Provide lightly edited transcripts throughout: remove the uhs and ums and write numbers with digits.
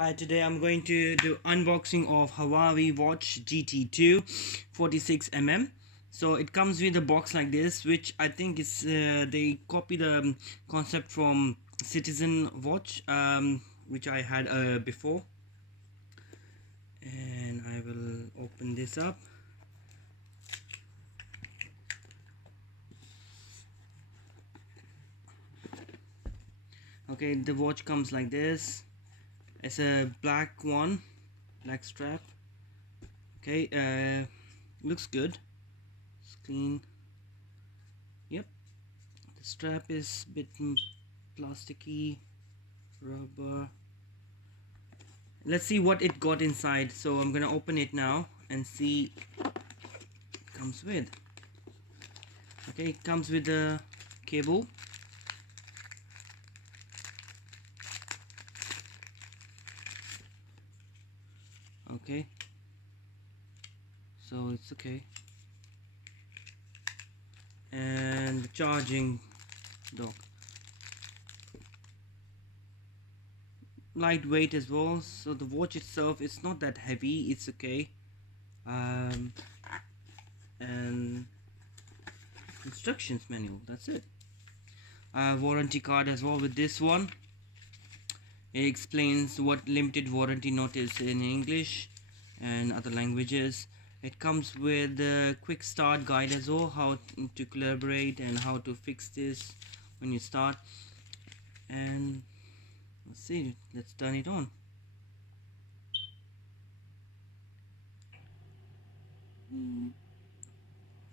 Hi, today I'm going to do unboxing of Huawei Watch GT2 46mm. So it comes with a box like this, which I think is they copy the concept from Citizen Watch, which I had before. And I will open this up. Okay, the watch comes like this. It's a black one, black strap. Okay, looks good. It's clean. Yep, the strap is a bit plasticky, rubber. Let's see what it got inside. So I'm gonna open it now and see what it comes with. Okay, it comes with a cable. Okay, so it's okay. And the charging dock, lightweight as well. So the watch itself, it's not that heavy, it's okay. And instructions manual, that's it. Warranty card as well with this one. It explains what limited warranty notice in English and other languages. It comes with a quick start guide as well, how to collaborate and how to fix this when you start. And let's see, let's turn it on.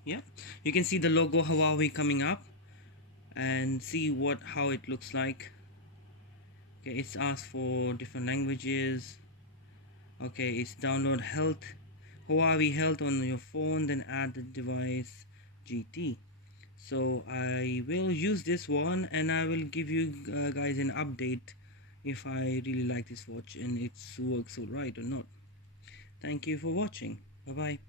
Yeah, you can see the logo Huawei coming up and see how it looks like. Okay, it's asked for different languages. Okay, it's download Huawei Health on your phone, then add the device GT. So I will use this one and I will give you guys an update if I really like this watch and it works alright or not. Thank you for watching. Bye bye.